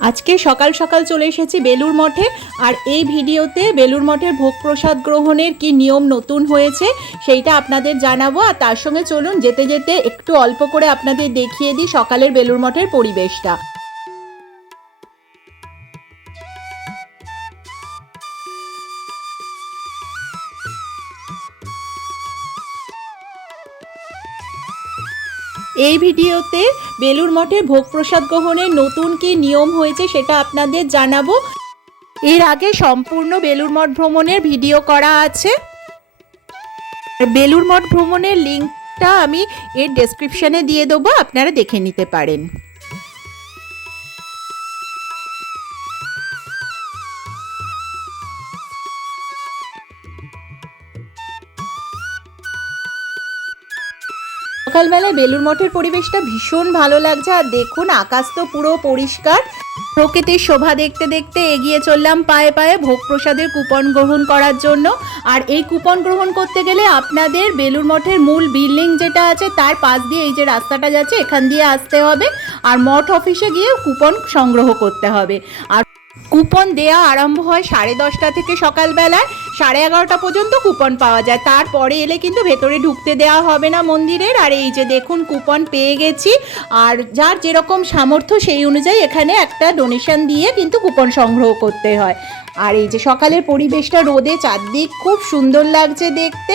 আজকে সকাল সকাল চলে এসেছি বেলুর মঠে, আর এই ভিডিওতে বেলুর মঠের ভোগ প্রসাদ গ্রহণের কি নিয়ম নতুন হয়েছে সেইটা আপনাদের জানাব। আর তার সঙ্গে চলুন, যেতে যেতে একটু অল্প করে আপনাদের দেখিয়ে দিই সকালের বেলুর মঠের পরিবেশটা। এই ভিডিওতে বেলুর মঠের ভোগ প্রসাদ গ্রহণের নতুন কি নিয়ম হয়েছে সেটা আপনাদের জানাব। এর আগে সম্পূর্ণ বেলুর মঠ ভ্রমণের ভিডিও করা আছে। বেলুর মঠ ভ্রমণের লিঙ্কটা আমি এর ডেসক্রিপশনে দিয়ে দেবো, আপনারা দেখে নিতে পারেন। সকালবেলায় বেলুর মঠের পরিবেশটা ভীষণ ভালো লাগছে। আর দেখুন, আকাশ তো পুরো পরিষ্কার। প্রকৃতির শোভা দেখতে দেখতে এগিয়ে চললাম পায়ে পায়ে ভোগ প্রসাদের কুপন গ্রহণ করার জন্য। আর এই কুপন গ্রহণ করতে গেলে আপনাদের বেলুর মঠের মূল বিল্ডিং যেটা আছে, তার পাশ দিয়ে এই যে রাস্তাটা যাচ্ছে, এখান দিয়ে আসতে হবে। আর মঠ অফিসে গিয়ে কুপন সংগ্রহ করতে হবে। আর কুপন দেয়া আরম্ভ হয় সাড়ে দশটা থেকে সকালবেলায়। সাড়ে এগারোটা পর্যন্ত কুপন পাওয়া যায়। তারপরে এলে কিন্তু ভেতরে ঢুকতে দেওয়া হবে না মন্দিরের। আর এই যে দেখুন কুপন পেয়ে গেছি। আর যার যেরকম সামর্থ্য সেই অনুযায়ী এখানে একটা ডোনেশন দিয়ে কিন্তু কুপন সংগ্রহ করতে হয়। আর এই যে সকালের পরিবেশটা রোদে চারদিক খুব সুন্দর লাগছে দেখতে।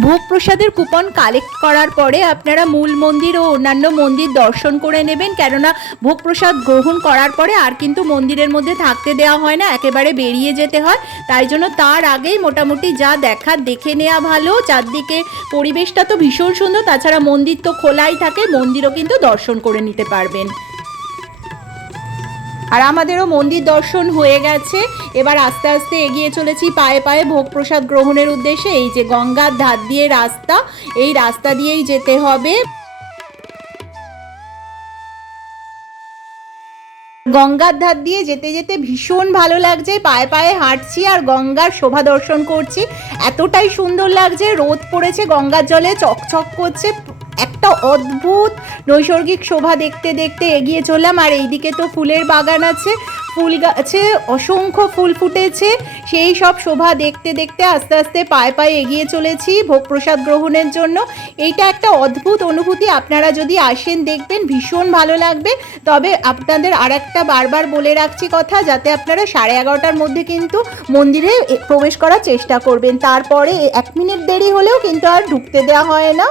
ভোগ প্রসাদের কুপন কালেক্ট করার পরে আপনারা মূল মন্দির ও অন্যান্য মন্দির দর্শন করে নেবেন। কেননা ভোগ প্রসাদ গ্রহণ করার পরে আর কিন্তু মন্দিরের মধ্যে থাকতে দেওয়া হয় না, একেবারে বেরিয়ে যেতে হয়। তাই জন্য তার আগেই মোটামুটি যা দেখার দেখে নেওয়া ভালো। চারদিকে পরিবেশটা তো ভীষণ সুন্দর, তাছাড়া মন্দির তো খোলাই থাকে, মন্দিরও কিন্তু দর্শন করে নিতে পারবেন। আর আমাদেরও মন্দির দর্শন হয়ে গেছে। এবার আস্তে আস্তে এগিয়ে চলেছি, পায়ে পায়ে ভোগ প্রসাদ গ্রহণের উদ্দেশ্যে। এই যে গঙ্গার ধার দিয়ে রাস্তা, এই রাস্তা দিয়েই যেতে হবে। গঙ্গার ধার দিয়ে যেতে যেতে ভীষণ ভালো লাগছে, পায়ে পায়ে হাঁটছি আর গঙ্গার শোভা দর্শন করছি। এতটাই সুন্দর লাগছে, রোদ পড়েছে, গঙ্গার জলে চকচক করছে একটা অদ্ভুত নৈসর্গিক শোভা দেখতে দেখতে এগিয়ে চললাম। আর এইদিকে তো ফুলের বাগান আছে, ফুল গাছে অসংখ্য ফুল ফুটেছে। সেই সব শোভা দেখতে দেখতে আস্তে আস্তে পায়ে পায়ে এগিয়ে চলেছি ভোগ প্রসাদ গ্রহণের জন্য। এইটা একটা অদ্ভুত অনুভূতি, আপনারা যদি আসেন দেখবেন ভীষণ ভালো লাগবে। তবে আপনাদের আর একটা বারবার বলে রাখছি কথা, যাতে আপনারা সাড়ে এগারোটার মধ্যে কিন্তু মন্দিরে প্রবেশ করার চেষ্টা করবেন। তারপরে এক মিনিট দেরি হলেও কিন্তু আর ঢুকতে দেওয়া হয় না।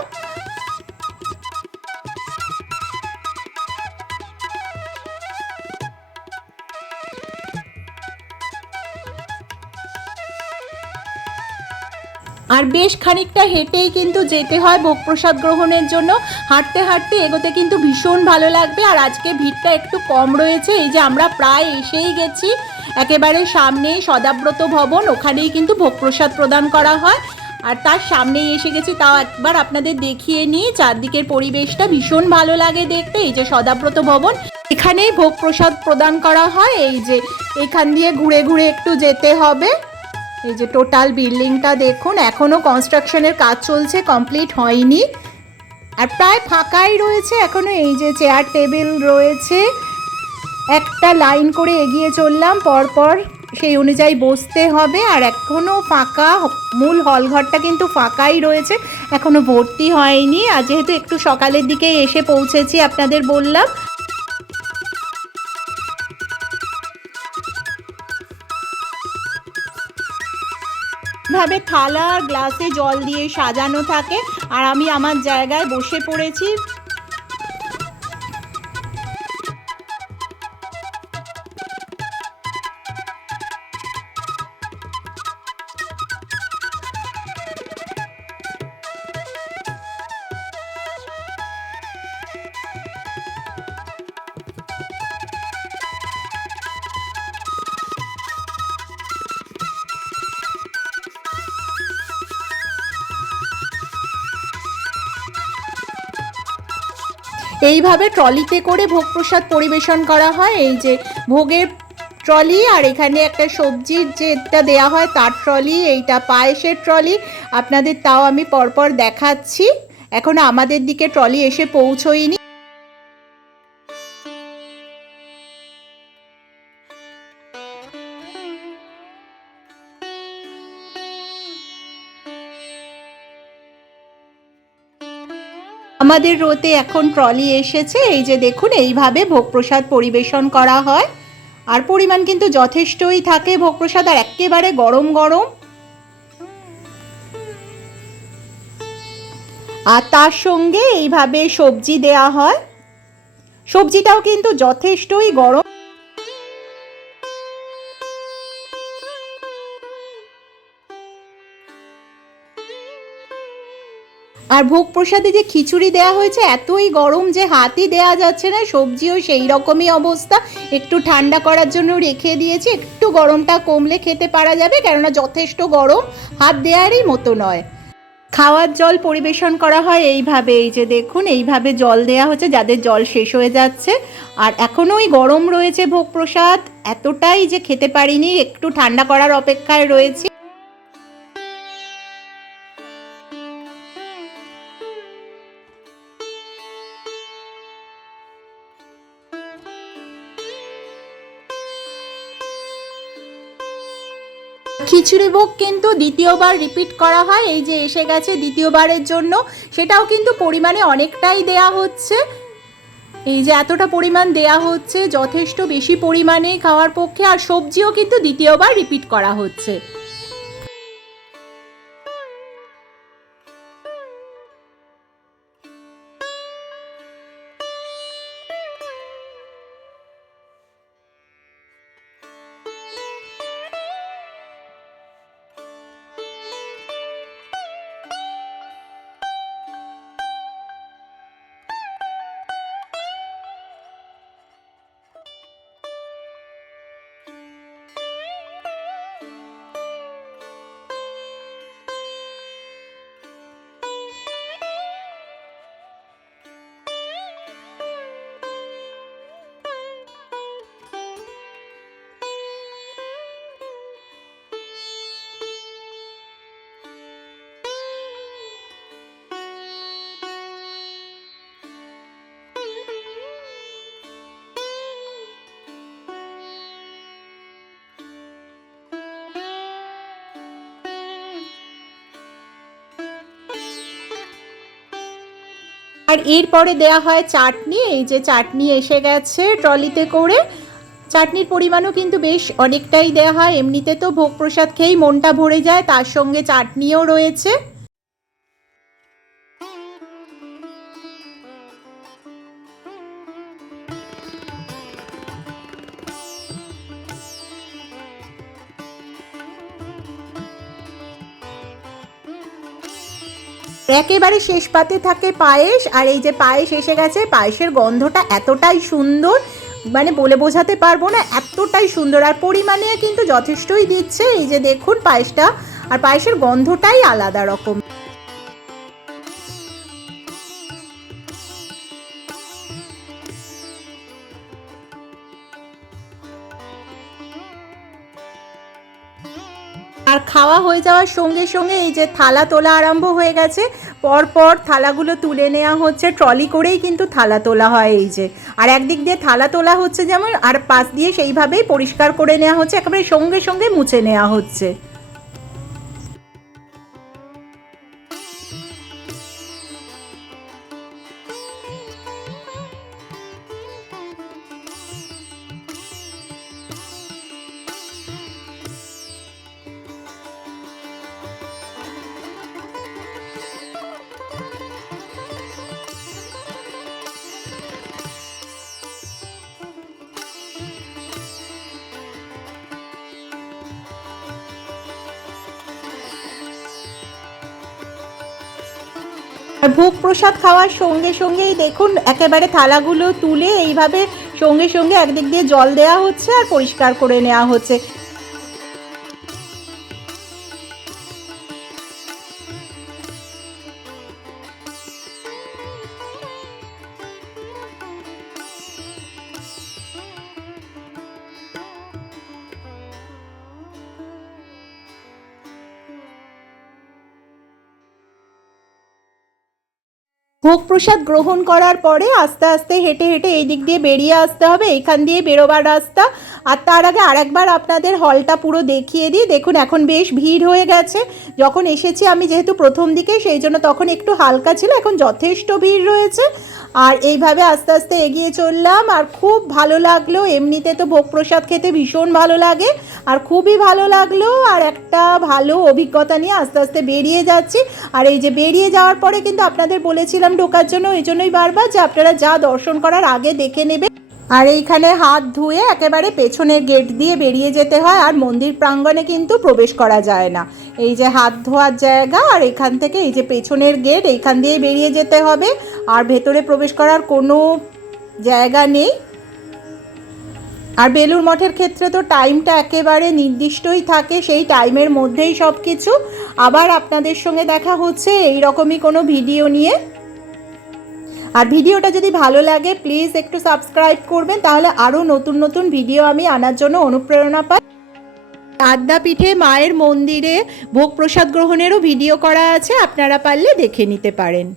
আর বেশ খানিকটা হেঁটেই কিন্তু যেতে হয় ভোগ প্রসাদ গ্রহণের জন্য। হাঁটতে হাঁটতে এগোতে কিন্তু ভীষণ ভালো লাগবে। আর আজকে ভিড়টা একটু কম রয়েছে। এই যে আমরা প্রায় এসেই গেছি। একেবারে সামনেই সদাব্রত ভবন। ওখানেই কিন্তু ভোগ প্রসাদ প্রদান করা হয়। আর তার সামনেই এসে গেছি। তাও একবার আপনাদের দেখিয়ে নিই। চারদিকের পরিবেশটা ভীষণ ভালো লাগে দেখতে। এই যে সদাব্রত ভবন। এখানেই ভোগ প্রসাদ প্রদান করা হয়। এই যে এখান দিয়ে ঘুরে ঘুরে একটু যেতে হবে। এই যে টোটাল বিল্ডিংটা দেখুন এখনও কনস্ট্রাকশনের কাজ চলছে কমপ্লিট হয়নি। আর প্রায় ফাঁকাই রয়েছে এখনও এই যে চেয়ার টেবিল রয়েছে। একটা লাইন করে এগিয়ে চললাম, পরপর সেই অনুযায়ী বসতে হবে। আর এখনও ফাঁকা, মূল হলঘরটা কিন্তু ফাঁকাই রয়েছে এখনও ভর্তি হয়নি। আর যেহেতু একটু সকালের দিকে এসে পৌঁছেছি, আপনাদের বললাম ভাবে থালা গ্লাসে জল দিয়ে সাজানো থাকে। আর আমি আমার জায়গায় বসে পড়েছি। এইভাবে ট্রলিতে করে ভোগ প্রসাদ পরিবেশন করা হয়। এই যে ভোগের ট্রলি আর এখানে একটা সবজির যেটা দেওয়া হয় তার ট্রলি, এইটা পায়েসের ট্রলি। আপনাদের তাও আমি পরপর দেখাচ্ছি। এখন আমাদের দিকে ট্রলি এসে পৌঁছয়নি। আমাদের রোতে এখন ট্রলি এসেছে। এই যে দেখুন, এইভাবে ভোগ প্রসাদ পরিবেশন করা হয়। আর পরিমাণ কিন্তু যথেষ্টই থাকে ভোগ প্রসাদ আর একেবারে গরম গরম। আর তার সঙ্গে এইভাবে সবজি দেয়া হয়। সবজিটাও কিন্তু যথেষ্টই গরম। আর ভোগ প্রসাদে যে খিচুড়ি দেওয়া হয়েছে, এতই গরম যে হাতই দেওয়া যাচ্ছে না, সবজিও সেই রকমই অবস্থা। একটু ঠান্ডা করার জন্য রেখে দিয়েছি, একটু গরমটা কমলে খেতে পারা যাবে, কেননা যথেষ্ট গরম, হাত দেওয়ারই মতো নয়। খাওয়ার জল পরিবেশন করা হয় এইভাবে, এই যে দেখুন, এইভাবে জল দেয়া হচ্ছে, যাদের জল শেষ হয়ে যাচ্ছে। আর এখনোই গরম রয়েছে ভোগ প্রসাদ, এতটাই যে খেতে পারিনি, একটু ঠান্ডা করার অপেক্ষায় রয়েছি। খিচুড়ি ভোগ কিন্তু দ্বিতীয়বার রিপিট করা হয়, এই যে এসে গেছে দ্বিতীয়বারের জন্য। সেটাও কিন্তু পরিমাণে অনেকটাই দেয়া হচ্ছে। এই যে এতটা পরিমাণ দেয়া হচ্ছে, যথেষ্ট বেশি পরিমাণে খাওয়ার পক্ষে, আর সবজিও কিন্তু দ্বিতীয়বার রিপিট করা হচ্ছে। আর এরপরে দেয়া হয় চাটনি, এই যে চাটনি এসে গেছে ট্রলিতে করে। চাটনির পরিমাণও কিন্তু বেশ অনেকটাই দেয়া হয়। এমনিতে তো ভোগ প্রসাদ খেয়েই মনটা ভরে যায়, তার সঙ্গে চাটনিও রয়েছে। একেবারে শেষ পাতে থাকে পায়েস, আর এই যে পায়েস এসে গেছে, পায়েসের গন্ধটা এতটাই সুন্দর মানে বলে বোঝাতে পারব না, এতটাই সুন্দর। আর পরিমাণে কিন্তু যথেষ্টই দিচ্ছে, এই যে দেখুন পায়েসটা, আর পায়েসের গন্ধটাই আলাদা রকম। খাওয়া হয়ে যাওয়ার সঙ্গে সঙ্গে এই যে থালা তোলা আরম্ভ হয়ে গেছে পর পর থালাগুলো তুলে নেওয়া হচ্ছে, ট্রলি করেই কিন্তু থালা তোলা হয় এই যে। আর একদিক দিয়ে থালা তোলা হচ্ছে যেমন, আর পাশ দিয়ে সেইভাবেই পরিষ্কার করে নেওয়া হচ্ছে, একেবারে সঙ্গে সঙ্গে মুছে নেওয়া হচ্ছে। ভোগ প্রসাদ খাওয়ার সঙ্গে সঙ্গেই দেখুন, একেবারে থালাগুলো তুলে এইভাবে সঙ্গে সঙ্গে একদিক দিয়ে জল দেওয়া হচ্ছে আর পরিষ্কার করে নেওয়া হচ্ছে। ভোগ প্রসাদ গ্রহণ করার পরে আস্তে আস্তে হেঁটে হেঁটে এই দিক দিয়ে বেরিয়ে আসতে হবে এইখান দিয়ে বেরোবার রাস্তা। আর তার আগে আরেকবার আপনাদের হলটা পুরো দেখিয়ে দিই। দেখুন, এখন বেশ ভিড় হয়ে গেছে। যখন এসেছি আমি যেহেতু প্রথম দিকে, সেই জন্য তখন একটু হালকা ছিল, এখন যথেষ্ট ভিড় রয়েছে। আর এইভাবে আস্তে আস্তে এগিয়ে চললাম। আর খুব ভালো লাগল, এমনিতে তো ভোগ প্রসাদ খেতে ভীষণ ভালো লাগে। আর খুবই ভালো লাগল, আর একটা ভালো অভিজ্ঞতা নিয়ে আস্তে আস্তে বেরিয়ে যাচ্ছি। আর এই যে বেরিয়ে যাওয়ার পরে কিন্তু আপনাদের বলেছিলাম ঢোকার জন্য, এই জন্যই বারবার যে আপনারা যা দর্শন করার আগে দেখে নেবে আর এইখানে হাত ধুয়ে একেবারে পেছনের গেট দিয়ে বেরিয়ে যেতে হয়, আর মন্দির প্রাঙ্গণে কিন্তু প্রবেশ করা যায় না। এই যে হাত ধোয়ার জায়গা, আর এখান থেকে এই যে পেছনের গেট, এইখান দিয়ে বেরিয়ে যেতে হবে। আর ভেতরে প্রবেশ করার কোনো জায়গা নেই। আর বেলুর মঠের ক্ষেত্রে তো টাইমটা একেবারে নির্দিষ্টই থাকে, সেই টাইমের মধ্যেই সব কিছু আবার আপনাদের সঙ্গে দেখা হচ্ছে এই রকমই কোনো ভিডিও নিয়ে। আর ভিডিওটা যদি ভালো লাগে প্লিজ একটু সাবস্ক্রাইব করবেন, তাহলে আরও নতুন নতুন ভিডিও আমি আনার জন্য অনুপ্রেরণা পাই। আদ্যাপীঠে মায়ের মন্দিরে ভোগ প্রসাদ গ্রহণেরও ভিডিও করা আছে, আপনারা পারলে দেখে নিতে পারেন।